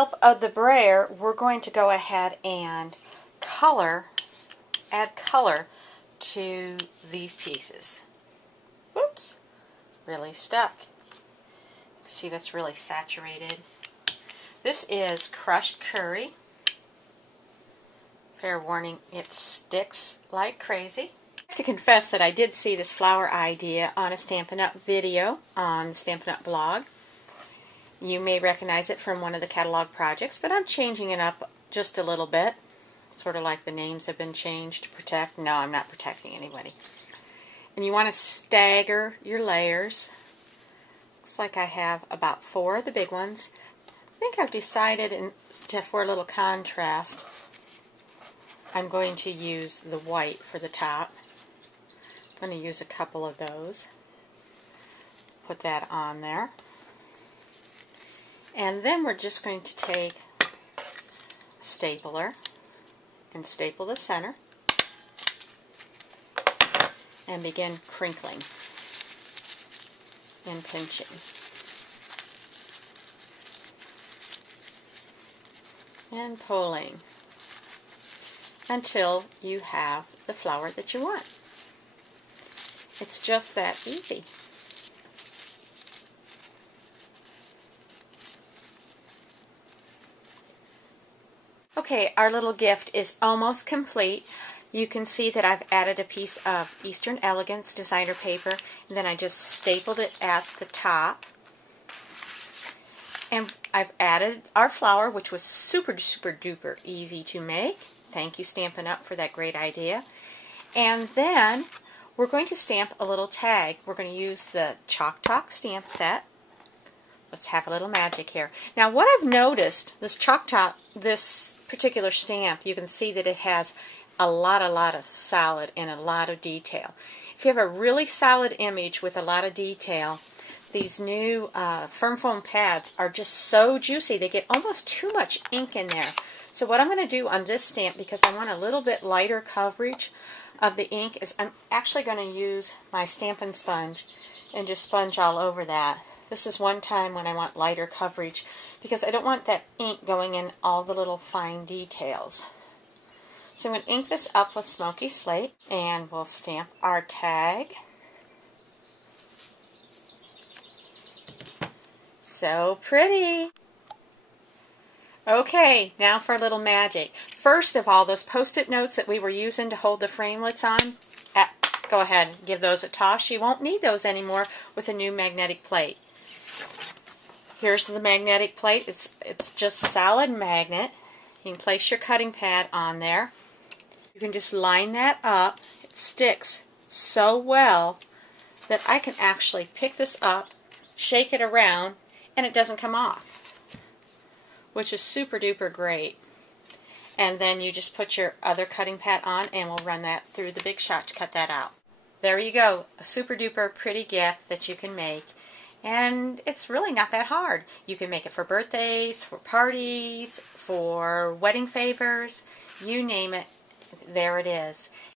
help of the brayer, we're going to go ahead and add color to these pieces. Whoops, really stuck. See, that's really saturated. This is crushed curry. Fair warning, it sticks like crazy. I have to confess that I did see this flower idea on a Stampin' Up! Video on the Stampin' Up! Blog. You may recognize it from one of the catalog projects, but I'm changing it up just a little bit. Sort of like the names have been changed to protect. No, I'm not protecting anybody. And you want to stagger your layers. Looks like I have about 4 of the big ones. I think I've decided for a little contrast, I'm going to use the white for the top. I'm going to use a couple of those. Put that on there. And then we're just going to take a stapler and staple the center and begin crinkling and pinching. And pulling until you have the flower that you want. It's just that easy. Okay, our little gift is almost complete. You can see that I've added a piece of Eastern Elegance designer paper, and then I just stapled it at the top. And I've added our flower, which was super duper easy to make. Thank you, Stampin' Up! For that great idea. And then we're going to stamp a little tag. We're going to use the Chalk Talk stamp set. Let's have a little magic here. Now, what I've noticed, this Chalk Talk, this particular stamp, you can see that it has a lot of solid and a lot of detail. If you have a really solid image with a lot of detail, these new firm foam pads are just so juicy. They get almost too much ink in there. So what I'm going to do on this stamp, because I want a little bit lighter coverage of the ink, is I'm actually going to use my Stampin' sponge and just sponge all over that. This is one time when I want lighter coverage because I don't want that ink going in all the little fine details. So I'm going to ink this up with Smoky Slate, and we'll stamp our tag. So pretty! Okay, now for a little magic. First of all, those Post-it notes that we were using to hold the framelits on, go ahead and give those a toss. You won't need those anymore with a new magnetic plate. Here's the magnetic plate. It's just solid magnet. You can place your cutting pad on there. You can just line that up. It sticks so well that I can actually pick this up, shake it around, and it doesn't come off, which is super duper great. And then you just put your other cutting pad on, and we'll run that through the Big Shot to cut that out. There you go, a super duper pretty gift that you can make. And it's really not that hard. You can make it for birthdays, for parties, for wedding favors, you name it, there it is.